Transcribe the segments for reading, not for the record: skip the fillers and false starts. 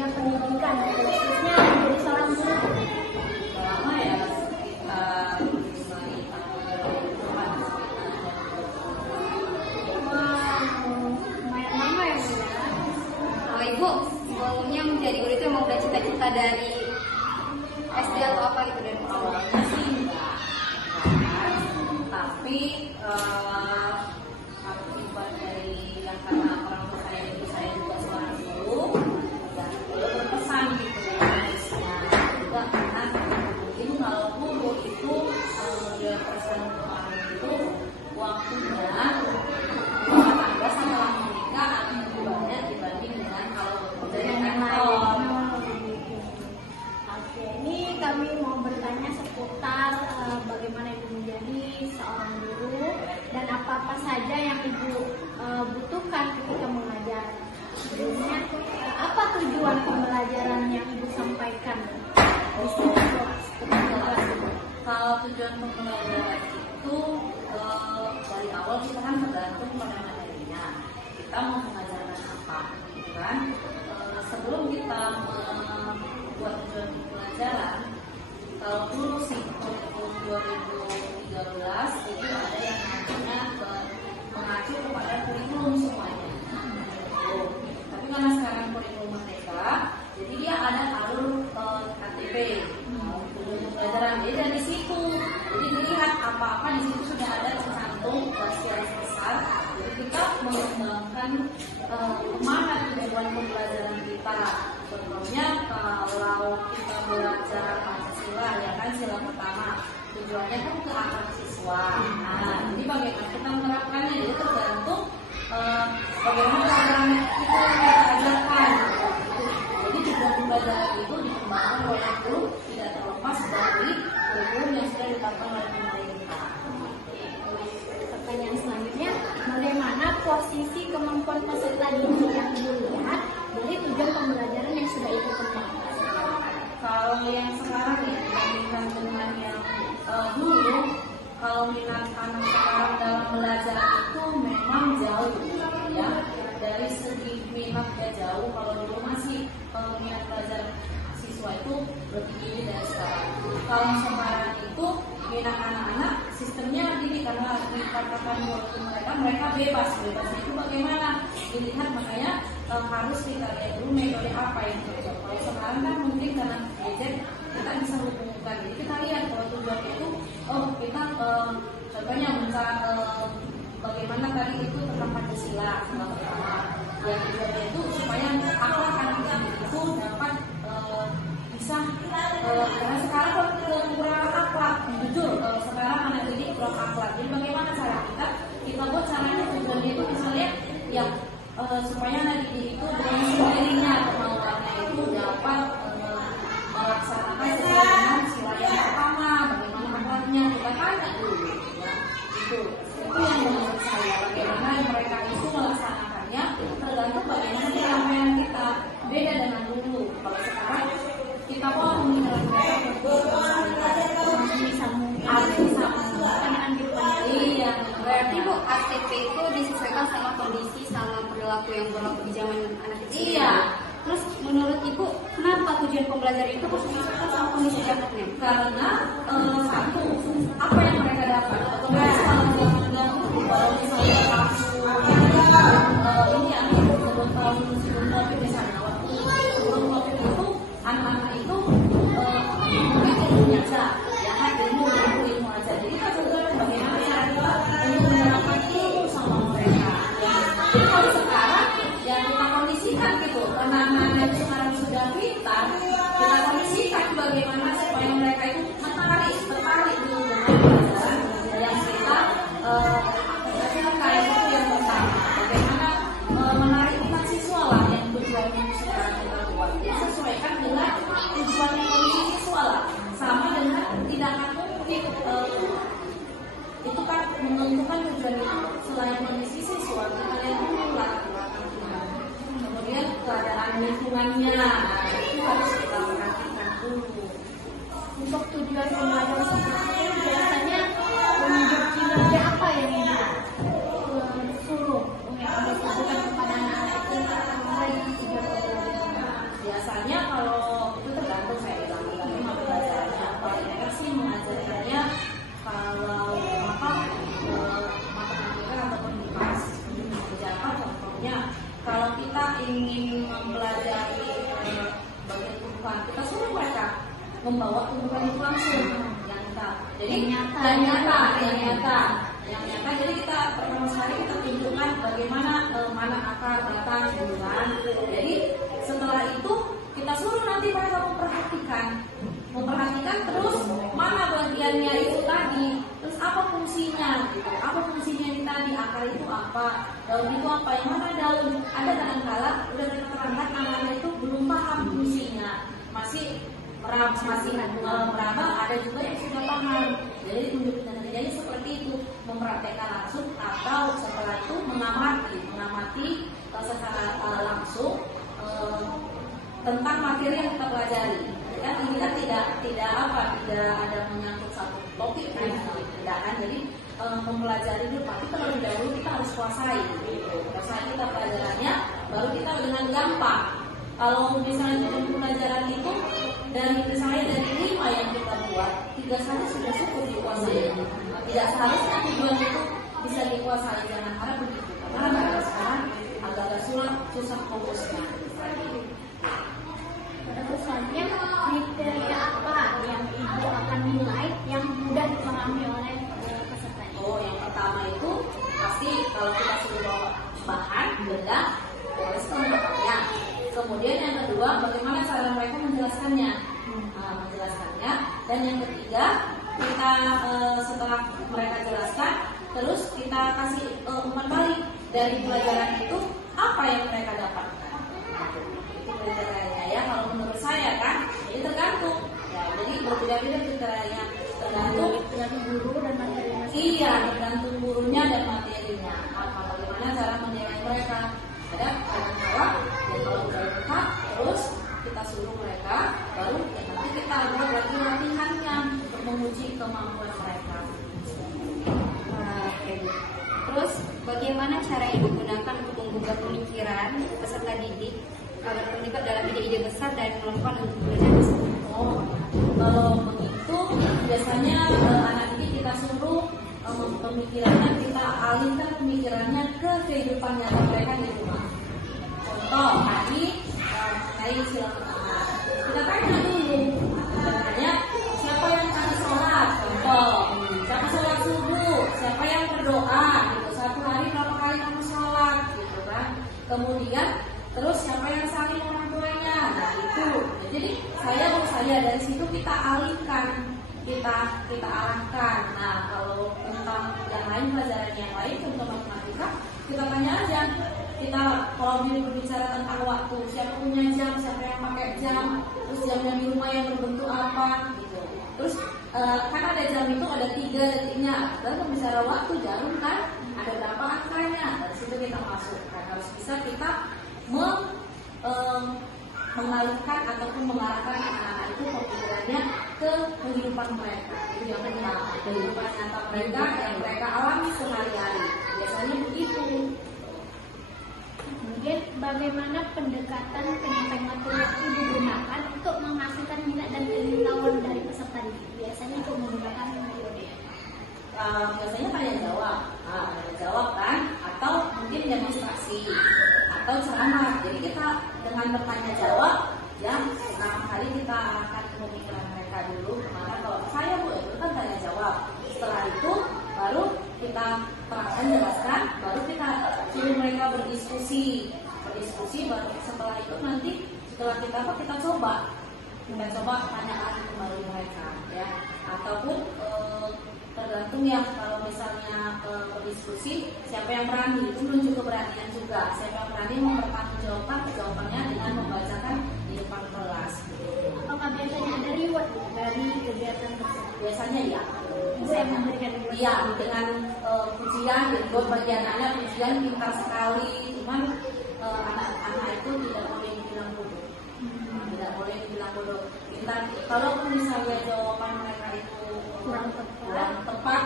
dunia pendidikan, khususnya menjadi seorang guru? Selama ya sekitar 5 Lumayan lama ya Bu ya. Kalau Ibu sebelumnya menjadi guru itu emang udah cita-cita dari SD atau apa gitu dari awalnya sih enggak, tapi akibat dari yang karena orang tua saya ibu saya juga seorang guru dan beliau berpesan gitu ya harusnya juga karena mungkin kalau guru itu dia pesan kemarin itu waktunya rumah tangga setelah menikah akan lebih banyak dibanding dengan kalau bekerja di kantor. Oke, ini kami mau bertanya seputar bagaimana Ibu menjadi seorang guru dan apa-apa saja yang Ibu butuhkan ketika mengajar. Sebelumnya, apa tujuan pembelajaran yang Ibu sampaikan di sini? Kalau tujuan pembelajaran itu dari awal kita kan tergantung pada materinya. Kita mau mengajarkan apa, gitu kan? Sebelum kita membuat tujuan pembelajaran, kalau dulu sih kurikulum 2013 itu ada yang namanya mengacu kepada kurikulum semuanya. Tapi karena sekarang kurikulum merdeka, jadi dia ada alur KTP. Pembelajaran jadi dari situ, jadi dilihat apa-apa di situ sudah ada tercantum garis besar. Jadi kita mengembangkan kemana tujuan pembelajaran kita. Contohnya kalau kita belajar Pancasila ya kan sila pertama tujuannya kan ke akar siswa. Nah, jadi bagaimana kita menerapkannya jadi tergantung bagaimana program kita ajarkan. Jadi tujuan pembelajaran itu dikembangkan oleh guru tidak terlepas dari kurikulum yang sudah ditetapkan oleh pemerintah. Pertanyaan selanjutnya, bagaimana posisi kemampuan peserta didik yang dilihat dari tujuan pembelajaran yang sudah Ibu kembangkan? Kalau yang sekarang ya dibandingkan dengan yang dulu, kalau minat anak sekarang dalam belajar itu memang jauh ya. Dari segi minatnya jauh, kalau dulu masih minat belajar siswa itu lebih tinggi dari sekarang. Kalau sekarang itu minat anak-anak sistemnya gini karena dikatakan waktu mereka bebas itu bagaimana dilihat, makanya harus kita lihat dulu metode apa yang cocok. Kalau sekarang kan mungkin karena gadget kita bisa hubungkan, jadi kita lihat kalau tujuan itu kita contohnya misalnya bagaimana tadi itu tentang Pancasila sila pertama yang tujuannya itu supaya akhlak anak itu dapat bisa karena sekarang kurang akhlak, jujur sekarang anak didik kurang akhlak. Jadi bagaimana cara kita buat caranya tujuannya itu misalnya ya supaya anak didik itu dengan sendirinya kemauannya itu dapat melaksanakan sesuai dengan sila yang pertama, bagaimana akhlaknya kita tanya dulu ya itu yang menurut saya bagaimana mereka itu melaksanakannya tergantung bagaimana penyampaian kita beda dengan dulu. Kalau sekarang kita mau mengingat mereka Iya, berarti Bu KTP itu disesuaikan sama kondisi sama perilaku yang berlaku di zaman anak kecil. Iya. Terus menurut Ibu kenapa tujuan pembelajaran itu harus disesuaikan sama kondisi zamannya? Karena satu apa yang mereka dapat otomatis kalau zaman dahulu kalau misalnya ini ya sebelum tahun sebelum COVID misalnya waktu sebelum COVID itu anak-anak itu mungkin ilmu biasa ya kan ilmu aja, jadi kita juga bagaimana cara kita untuk menerapkan ilmu sama mereka ya. Jadi kalau sekarang ya kita kondisikan gitu karena anak-anak itu sekarang sudah pintar, kita kondisikan bagaimana supaya mereka itu tertarik dulu dengan pelajaran yang kita ajarkan. Itu yang pertama, bagaimana menarik minat siswa lah yang tujuannya sekarang kita buat ya, sesuaikan dengan tujuan kondisi siswa lah, sama dengan tindakan publik itu kan menentukan tujuan itu selain kondisi siswa kita lihat dulu lah kemudian keadaan lingkungannya, itu harus kita perhatikan dulu. Untuk tujuan pembelajaran seperti itu biasanya menunjuk kinerja apa yang suruh untuk disampaikan kepada anak-anak itu terkait dengan tujuan pembelajaran? Ya biasanya kalau itu tergantung saya bilang tergantung mata pelajarannya. Paling enak sih mengajarkannya kalau matematika ataupun IPAS. Siapa contohnya? Kalau kita ingin mempelajari bagian tumbuhan, kita suruh mereka membawa tumbuhan itu langsung yang nyata. Jadi yang nyata. Jadi kita pertama sekali kita tunjukkan bagaimana mana akar, batang, tumbuhan. Jadi setelah itu kita suruh nanti mereka memperhatikan terus mana bagiannya itu tadi, terus apa fungsinya, gitu. Apa fungsinya ini tadi, akar itu apa, daun itu apa, yang mana daun. Ada kadang-kala udah terangkat anak-anak itu belum paham fungsinya, masih meraba, ada juga yang sudah paham. Jadi tunjukkan kerjanya seperti itu, mempraktekkan langsung atau setelah itu mengamati secara langsung tentang materi yang kita pelajari. Kan ini kan tidak ada menyangkut satu topik kan, tidak kan. Jadi mempelajari dulu, tapi terlebih dahulu kita harus kuasai. Kuasai kita pelajarannya, baru kita dengan gampang. Kalau misalnya pelajaran itu dari 5 yang kita buat, 3 saja sudah cukup dikuasai. Tidak seharusnya tujuan itu bisa dikuasai, jangan harap begitu. Karena sekarang agak-agak susah fokusnya. Terus selanjutnya kriteria apa yang ibu akan nilai yang mudah dipahami oleh pesertanya? Yang pertama itu pasti kalau kita sudah bawa bahan, benda, harus mengetahuinya. Kemudian yang kedua, bagaimana cara mereka menjelaskannya. Dan yang ketiga, kita setelah mereka jelaskan, terus kita kasih umpan balik dari pelajaran itu apa yang mereka dapatkan. Itu kriterianya ya. Kalau menurut saya kan, ini tergantung. Ya, jadi berbeda-beda kriterianya, tergantung guru dan materinya. Iya, tergantung gurunya dan materinya. Bagaimana cara menilai mereka. Ada kadang-kala ya kalau udah lengkap, terus kita suruh mereka, baru nanti kita buat lagi latihannya untuk menguji kemampuan mereka. Terus bagaimana cara yang digunakan untuk menggugah pemikiran peserta didik agar terlibat dalam ide-ide besar dan melakukan untuk belajar tersebut? Kalau begitu biasanya anak didik kita suruh pemikirannya, kita alihkan pemikirannya ke kehidupan nyata mereka di rumah. Contoh tadi sila pertama, kita tanya dulu, tanya siapa yang tadi sholat, contoh, siapa sholat subuh, siapa yang berdoa, gitu. Satu hari berapa kali kamu sholat, gitu kan? Kemudian terus siapa yang saling orang tuanya, nah itu. Jadi saya dari situ kita alihkan, kita arahkan. Nah kalau tentang yang lain, pelajaran yang lain, contoh matematika, kita tanya aja. Kita kalau berbicara tentang waktu, siapa punya jam, siapa yang pakai jam, terus jamnya di rumah yang berbentuk apa, gitu. Terus kan ada jam itu ada 3 detiknya. Dan berbicara waktu jarum kan, ada berapa angkanya. Dari situ kita masukkan. Harus bisa kita mengalihkan ataupun mengarahkan anak-anak itu pemikirannya ke kehidupan mereka. Itu yang pertama, kehidupan nyata mereka yang mereka alami sehari-hari. Biasanya begitu. Kemudian bagaimana pendekatan penyampaian materi yang digunakan untuk menghasilkan minat dan pengetahuan dari peserta didik? Biasanya untuk menggunakan metode. Biasanya tanya jawab kan, atau mungkin demonstrasi atau ceramah. Jadi kita dengan bertanya jawab, ya pertama kali kita arahkan pemikiran mereka dulu. Karena kalau saya itu kan tanya jawab. Setelah itu baru kita terangkan, jelaskan, baru kita suruh mereka berdiskusi, baru setelah itu nanti setelah kita coba tanya lagi kembali mereka, ya. Ataupun tergantung ya, kalau misalnya berdiskusi, siapa yang berani, itu menunjuk keberanian juga. Siapa yang berani mempertanggungjawabkan jawabannya dengan membacakan di depan kelas. Apakah biasanya ada reward dari kegiatan tersebut? Biasanya ya. Saya memberikan reward. Iya, dengan pujian, buat bagi anak-anak pujian pintar sekali. Cuman anak-anak itu tidak boleh dibilang bodoh. Tidak boleh dibilang bodoh. Pintar. Kalau misalnya jawaban mereka itu kurang tepat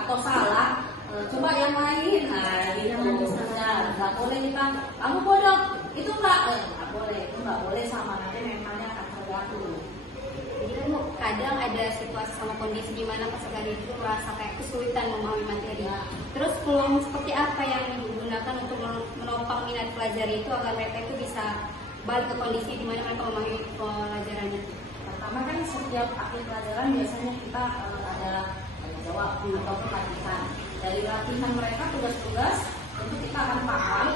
atau salah, coba yang lain. Nah, gitu. Nggak boleh kita, kamu bodoh. Itu nggak boleh. Itu nggak boleh sama anak. satu. Jadi kan Bu, kadang ada situasi sama kondisi di mana peserta didik itu merasa kayak kesulitan memahami materi. Terus peluang seperti apa yang digunakan untuk menopang minat pelajar itu agar mereka itu bisa balik ke kondisi di mana mereka memahami pelajarannya? Pertama kan setiap akhir pelajaran biasanya kita ada jawab ataupun latihan. Dari latihan mereka tugas-tugas tentu kita akan paham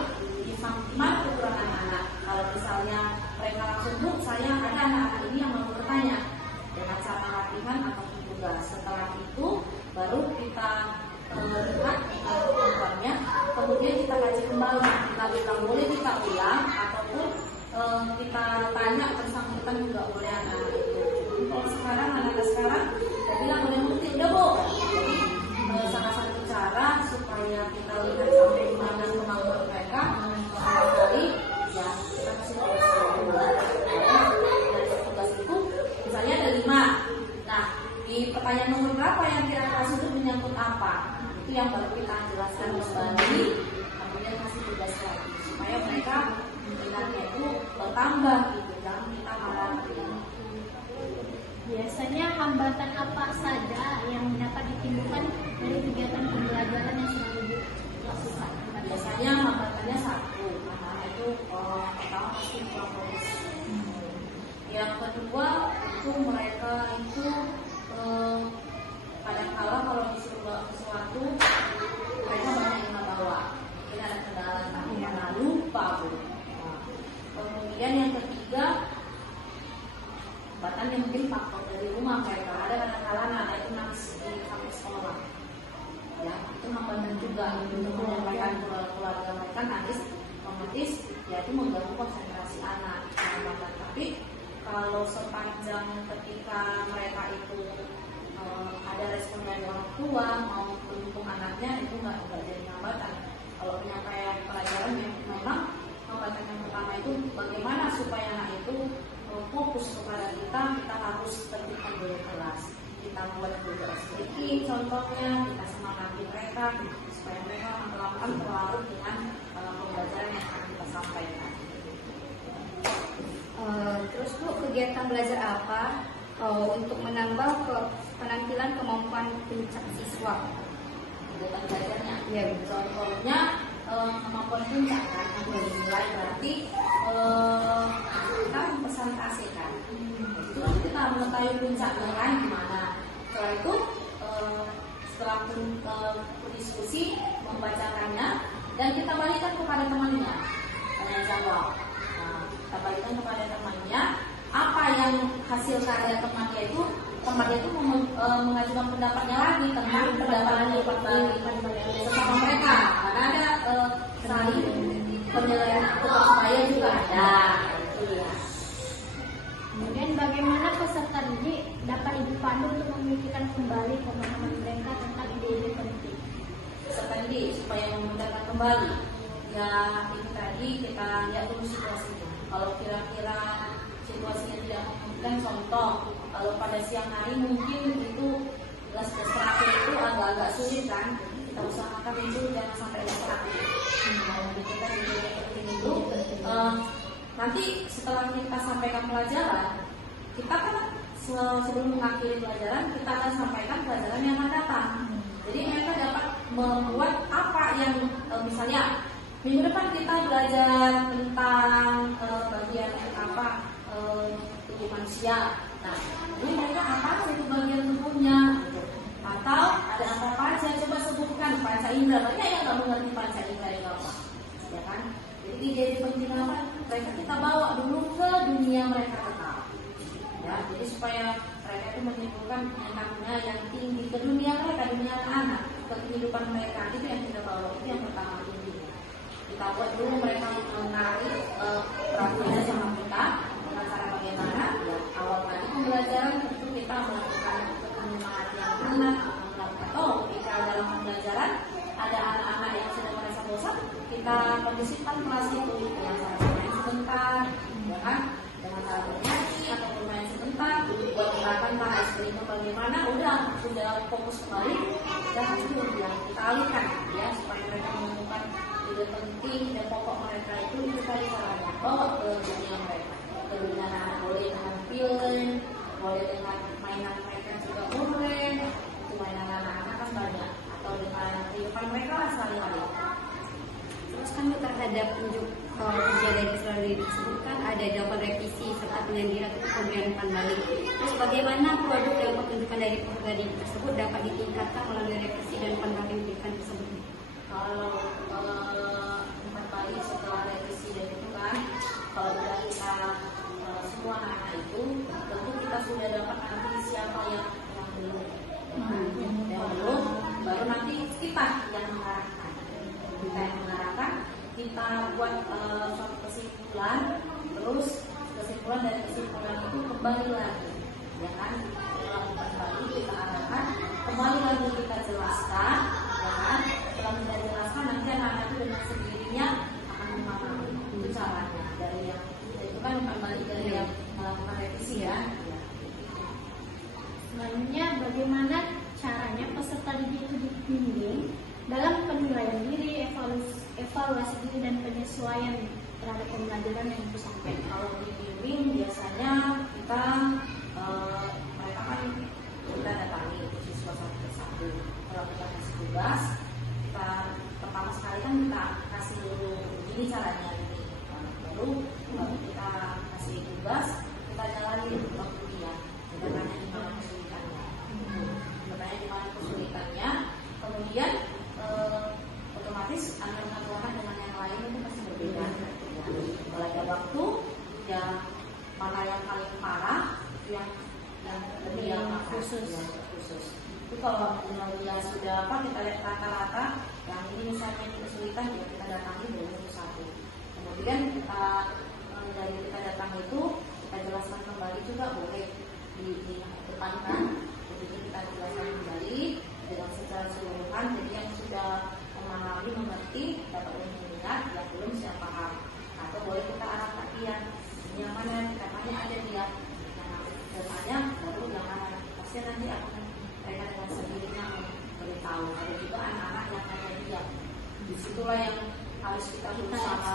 di mana kekurangan anak. Kalau misalnya mereka langsung Bu, saya ada anak-anak ini yang mau bertanya dengan cara latihan ataupun tugas. Setelah itu baru kita lihat kemampuannya, kemudian kita kaji kembali. Kita bilang boleh kita ulang ataupun kita tanya bersangkutan juga boleh anak-anak itu. Kalau sekarang anak-anak sekarang kita bilang boleh ngerti udah Bu. Jadi salah satu cara supaya kita lihat sampai mana kemampuan mereka sekali ya kita kasih tugas itu misalnya ada 5. Nah di pertanyaan nomor berapa yang kira-kira itu menyangkut apa, itu yang baru kita jelaskan kembali, kemudian kasih tugas lagi supaya mereka minatnya itu bertambah gitu, jangan kita malah. Biasanya hambatan apa saja yang dapat ditimbulkan dari kegiatan pembelajaran yang sedang Ibu lakukan? Biasanya hambatannya satu, itu pertama pasti fokus. Yang kedua itu mereka itu kadang-kala kalau disuruh bawa sesuatu mereka banyak yang nggak bawa, mungkin ada kendala karena lupa Bu. Kemudian yang ketiga hambatan yang mungkin faktor dari rumah mereka, ada kadang-kala ada itu nangis di sampai sekolah. Ya, itu hambatan juga untuk menyampaikan keluarga mereka nangis, otomatis ya itu mengganggu konsentrasi anak. Tapi kalau sepanjang ketika mereka itu ada respon dari orang tua mau mendukung anaknya, itu nggak jadi hambatan. Kalau penyampaian pelajaran memang hambatan yang pertama itu bagaimana supaya anak itu fokus kepada kita harus tertibkan dulu kelas. Kita buat tugas sedikit contohnya, kita semangati mereka supaya mereka melakukan terlarut dengan pembelajaran yang akan kita sampaikan. Terus Bu, kegiatan belajar apa untuk menambah penampilan kemampuan puncak siswa? Kegiatan belajarnya, ya, contohnya kemampuan puncak kan, yang dinilai berarti kita presentasi kan. Itu kan kita mengetahui puncaknya kan gimana. Setelah itu setelah diskusi membacakannya dan kita balikan kepada temannya, tanya jawab. Kita balikan kepada temannya apa yang hasil karya temannya itu mengajukan pendapatnya lagi tentang pendapatnya sesama mereka, karena ada saling penilaian supaya juga ada. Kemudian bagaimana peserta didik dapat Ibu pandu untuk memikirkan kembali pemahaman mereka tentang ide-ide penting? Peserta didik supaya memudahkan kembali, ya itu tadi kita lihat dulu situasinya. Kalau kira-kira situasinya tidak memungkinkan, contoh kalau pada siang hari mungkin itu kelas terakhir itu agak-agak sulit kan, kita usahakan itu jangan sampai terakhir. Kita itu nanti setelah kita sampaikan pelajaran, kita kan sebelum mengakhiri pelajaran kita akan sampaikan pelajaran yang akan datang. Jadi mereka dapat membuat apa yang misalnya minggu depan kita belajar tentang bagian apa tubuh manusia. Nah, ini mereka apa itu bagian tubuhnya? Atau ada apa aja? Coba sebutkan panca indera. Mereka yang nggak mengerti panca indera itu apa, ya kan? Jadi ide penting apa? Mereka kita bawa dulu ke dunia mereka tetap. Ya, jadi supaya mereka itu menimbulkan minatnya yang tinggi ke dunia mereka, dunia anak, ke kehidupan mereka. Itu yang kita bawa, itu yang pertama intinya. Kita buat dulu mereka menarik perhatiannya sama kita dengan cara bagaimana. Ya, awal tadi pembelajaran tentu kita melakukan penyemangatan anak, atau ketika dalam pembelajaran ada anak-anak yang sudah merasa bosan, kita kondisikan kelas itu dengan cara bermain sebentar, ya kan? Dengan cara bernyanyi atau bermain sebentar, buat gerakan para istri itu bagaimana, sudah fokus kembali, dan itu yang kita alihkan ya supaya mereka menemukan ide penting dan pokok mereka itu tadi caranya bawa ke dunia mereka, ke dunia anak boleh tampil ada penunjuk kerja dari siswa disebutkan ada 8 revisi serta penyandiran atau pemberian umpan balik. Terus bagaimana produk dan pertunjukan dari peserta didik tersebut dapat ditingkatkan melalui revisi dan umpan balik yang diberikan tersebut? Kalau umpan balik setelah revisi dan itu kan, kalau sudah kita semua anak itu, tentu kita sudah dapat nanti siapa yang belum, baru nanti kita yang mengarahkan. Kita yang mengarahkan, kita buat suatu kesimpulan, terus kesimpulan dari kesimpulan itu kembali lagi, ya kan? Setelah umpan balik kita arahkan, kembali lagi kita jelaskan, ya kan? Setelah kita jelaskan nanti anak-anak itu dengan sendirinya akan memahami. Itu caranya dari yang itu kan umpan balik dari yang melakukan revisi ya. Selanjutnya, bagaimana caranya peserta didik itu dibimbing dalam penilaian diri, evaluasi diri, dan penyesuaian terhadap pembelajaran yang disampaikan. Kalau dibimbing biasanya kita mereka kan kita datangi siswa satu persatu. Kalau kita kasih tugas, kita pertama sekali kan kita kasih dulu ini caranya ini, baru kita kasih tugas, kita jalani waktu dia. Kita tanya di mana kesulitannya, kemudian otomatis anak-anak dengan yang lain itu pasti berbeda. Kalau ada waktu, ya mana yang paling parah, yang lebih khusus. Itu kalau dia sudah apa, kita lihat rata-rata, yang ini misalnya ini kesulitan, ya kita datangi dulu satu. Kemudian kita dari kita datang itu kita jelaskan kembali juga, boleh didepankan, jadi kita jelaskan kembali dengan secara keseluruhan. Jadi yang sudah memahami, mengerti, dapat mengingat, yang belum siap paham, atau boleh kita arah perhatian yang mana temanya ada dia, temanya baru yang mana pasti nanti akan mereka dengan sendirinya memberitahu. Ada juga anak-anak yang hanya dia, disitulah yang harus kita berusaha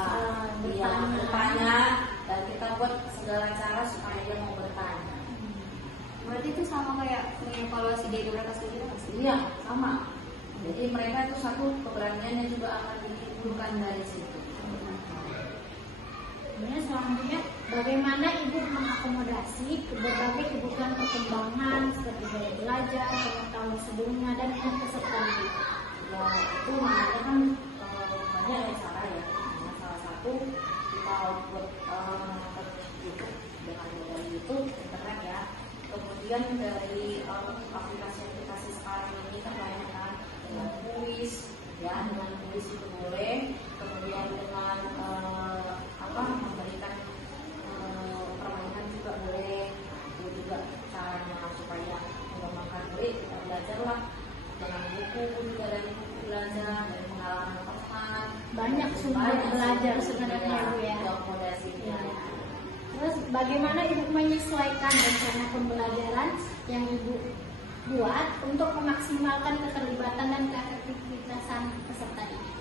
bertanya, dan kita buat segala cara supaya dia mau bertanya. Berarti itu sama kayak mengevaluasi dari beberapa studi pasti? Iya, sama. Jadi mereka itu satu keberaniannya juga akan ditimbulkan dari situ. Selanjutnya, bagaimana ibu mengakomodasi berbagai kebutuhan perkembangan seperti gaya belajar, pengetahuan sebelumnya, dan minat peserta didik? Ya, itu makanya kan banyak yang cara ya. Salah satu kita buat YouTube dengan dari YouTube, internet ya. Kemudian dari aplikasi-aplikasi sekarang ini kan banyak kan, dengan kuis, ya, dengan kuis itu boleh. Kemudian dengan memberikan permainan juga boleh. Itu juga caranya supaya mengembangkan diri, kita belajarlah dengan buku juga, dari buku belajar, dari pengalaman teman. Banyak sumber belajar sebenarnya Bu ya. Ya. Terus bagaimana ibu menyesuaikan rencana pembelajaran yang ibu buat untuk memaksimalkan keterlibatan dan keefektifan peserta didik?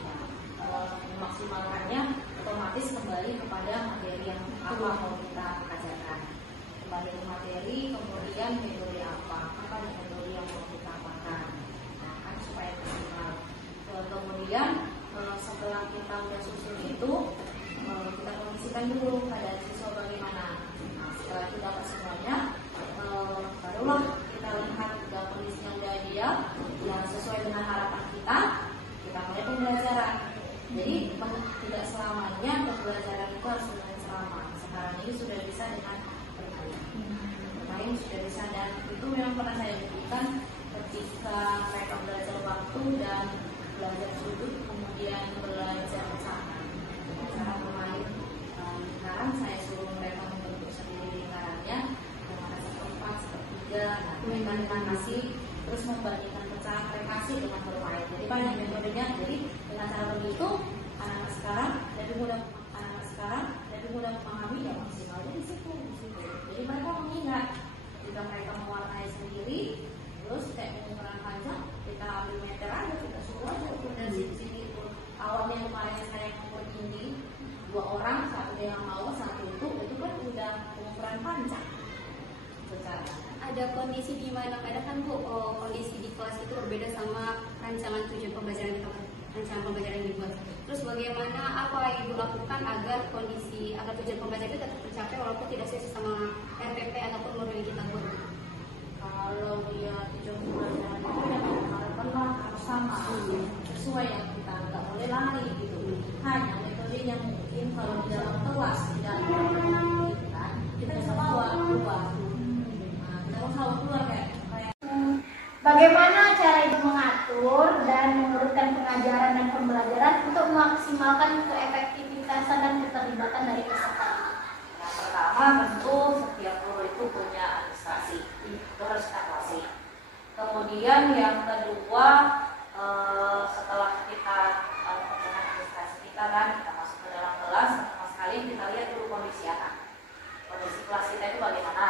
Memaksimalkannya otomatis kembali kepada materi yang apa mau kita ajarkan. Kembali ke materi, kemudian metode apa metode yang mau kita apakan. Nah, kan supaya maksimal. Kemudian setelah kita udah susun itu, kita kondisikan dulu keadaan siswa bagaimana. Nah, setelah kita dapat semuanya, barulah kita lihat kondisinya udah ideal, yang sesuai dengan harapan kita mulai pembelajaran. Jadi tidak selamanya pembelajaran itu harus dengan selama. Sekarang ini sudah bisa dengan bermain sudah bisa, dan itu memang pernah saya buktikan ketika mereka belajar waktu dan belajar sudut, kemudian belajar pecahan. Cara bermain lingkaran, saya suruh mereka membentuk sendiri lingkarannya dengan seperempat, sepertiga, mereka dengan kasih, terus membandingkan pecahan mereka kasih dengan bermain. Jadi banyak metodenya. Jadi dengan cara begitu anak-anak sekarang lebih mudah memahami, ya maksimalnya di situ. Jadi mereka mengingat jika mereka mewarnai sendiri, terus kayak ukuran panjang kita ambil meter aja, kita suruh aja ukur dari sini. Awalnya kemarin saya mengukur ini 2 orang, satu yang mau, satu itu kan udah pengukuran panjang. Ada kondisi di mana kadang kan Bu, kondisi di kelas itu berbeda sama rancangan tujuan pembelajaran kita rencana pembelajaran yang dibuat. Terus bagaimana apa yang Ibu lakukan agar tujuan pembelajaran itu tetap tercapai walaupun tidak sesuai sama RPP ataupun modul yang kita buat? Kalau dia tujuan pembelajaran itu yang harapanlah harus sama, sesuai yang kita, nggak boleh lari gitu. Hanya metode yang mungkin kalau di dalam kelas tidak gitu kan, kita bisa bawa keluar. Nah, kita bawa keluar kayak Bagaimana cara Ibu mengatur dan menurunkan pengajaran dan pembelajaran untuk memaksimalkan keefektivitasan dan keterlibatan dari peserta? yang pertama tentu setiap guru itu punya administrasi, itu harus evaluasi. Kemudian yang kedua setelah kita melakukan administrasi kita kan kita masuk ke dalam kelas, pertama sekali kita lihat dulu kondisi anak, kondisi kelas kita itu bagaimana.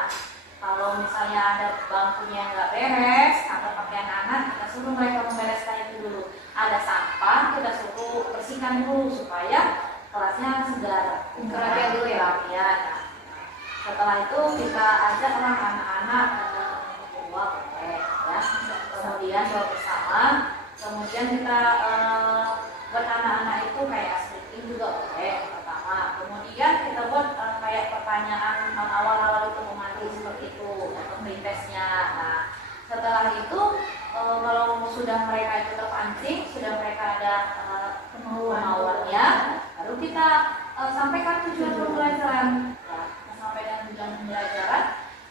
Kalau misalnya ada bangkunya yang nggak beres atau pakaian anak, kita suruh mereka membereskan itu dulu. Ada sampah, kita suruh bersihkan dulu supaya kelasnya segar, Kerapian dulu ya. kerapian. Nah, setelah itu kita ajaklah anak-anak keluar boleh, ya. Kemudian doa bersama. Kemudian kita buat anak-anak itu kayak speaking juga boleh pertama. Kemudian kita buat kayak pertanyaan awal-awal itu memandu seperti itu atau pretestnya. Nah, setelah itu kalau sudah mereka itu terpancing, sudah mereka ada kemauannya, baru kita sampaikan tujuan pembelajaran. Ya, kita sampaikan tujuan pembelajaran,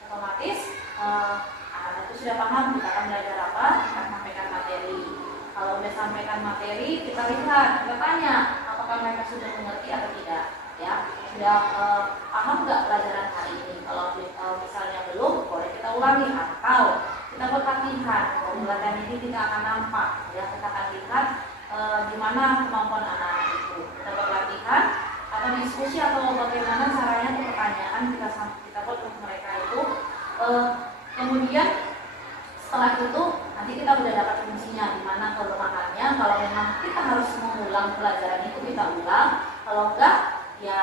otomatis anak itu sudah paham kita akan belajar apa, kita sampaikan materi. Kalau sudah sampaikan materi, kita lihat, kita tanya apakah mereka sudah mengerti atau tidak. Ya, sudah paham nggak pelajaran hari ini? Kalau misalnya belum, boleh kita ulangi atau kita buat latihan. Latihan ini tidak akan nampak, ya kita akan lihat di mana kemampuan anak-anak itu. Kita buat latihan atau diskusi atau bagaimana caranya untuk pertanyaan kita buat untuk mereka itu. Kemudian setelah itu nanti kita udah dapat fungsinya di mana kelemahannya. Kalau memang kita harus mengulang pelajaran itu kita ulang. Kalau enggak, ya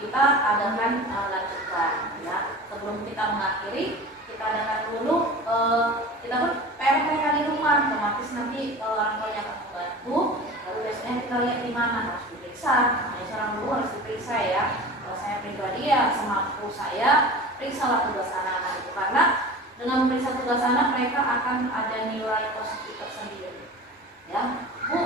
kita adakan lanjutkan. Ya, sebelum kita mengakhiri, kita adakan dulu kita pun PR mereka di rumah. Otomatis nanti orang tuanya akan membantu. Lalu biasanya kita lihat di mana harus diperiksa. Nah, seorang guru harus diperiksa ya. Kalau saya pribadi ya semampu saya periksalah tugas anak-anak itu, karena dengan memeriksa tugas anak mereka akan ada nilai positif tersendiri. Ya, Bu,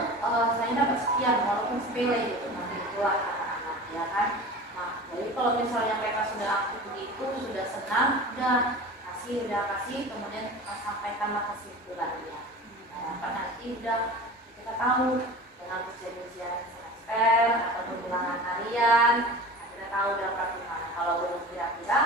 saya dapat sekian walaupun sepele gitu, nanti itulah anak-anak, ya kan. Nah, jadi kalau misalnya mereka sudah aktif begitu, sudah senang, udah kasih, kemudian kita sampaikanlah kesimpulannya. Nah, nanti udah kita tahu dengan ujian-ujian semester atau ulangan harian, kita tahu dapat gimana. Kalau belum kira-kira